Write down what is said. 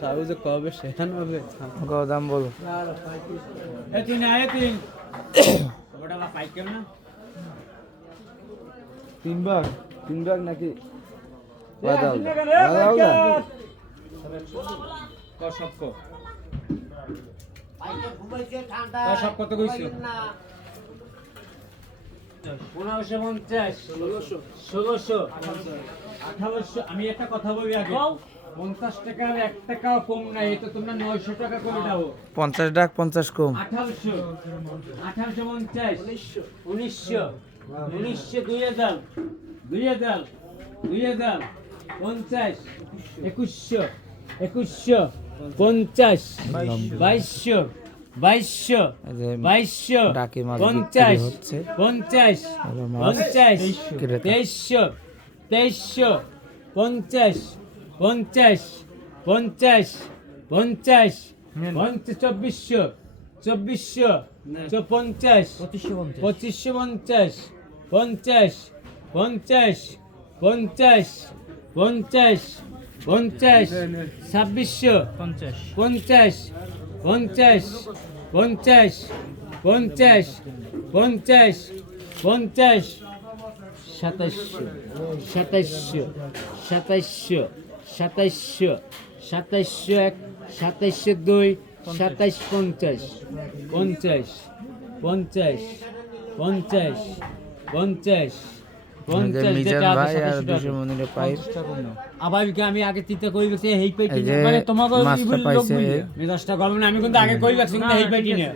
সারু যে কবে সেখান হবে দাম বলো। তিন ভাগ নাকি সব কত কইছো? 1550, 1600, 1800। আমি একটা কথা বলি আগে, 50 টাকার 1 টাকাও কম নাই। এটা তোমরা 900 টাকা করে দাও। 50 ডাক 50 কম। 1800, 1850, 1900, 1900, 2000, 2000, 2000, 50, 2100, 2100, 50, 2200, 2200, 2200, ডাকি মাছ 50, বিক্রি হচ্ছে। 50, ভালো মাছ। 50, ক্রেতা। 2300, 2300, 50, 50, 50, 50, 2400, 2400, 50, 2550, 50, 50, 50, 50, 50, 2600, 50, 50, 50, 50, 50, 50, 50, 2700, 2700, 2700, 2700, 2701, 2702, 2750, 50, 50, 50, 50, 50, মিজান যেটা ভাই আর 2700 দুশো মনিরে পাই। আবার কি আমি আগে তিতে কই গেছি হেই পাই এই কিনে যে মানে তোমাকে মাছটা লোক পাইছে। বুঝলে মেজাজটা গরম না আমি কিন্তু আগে কই গেছি কিন্তু হেই পাই কিনে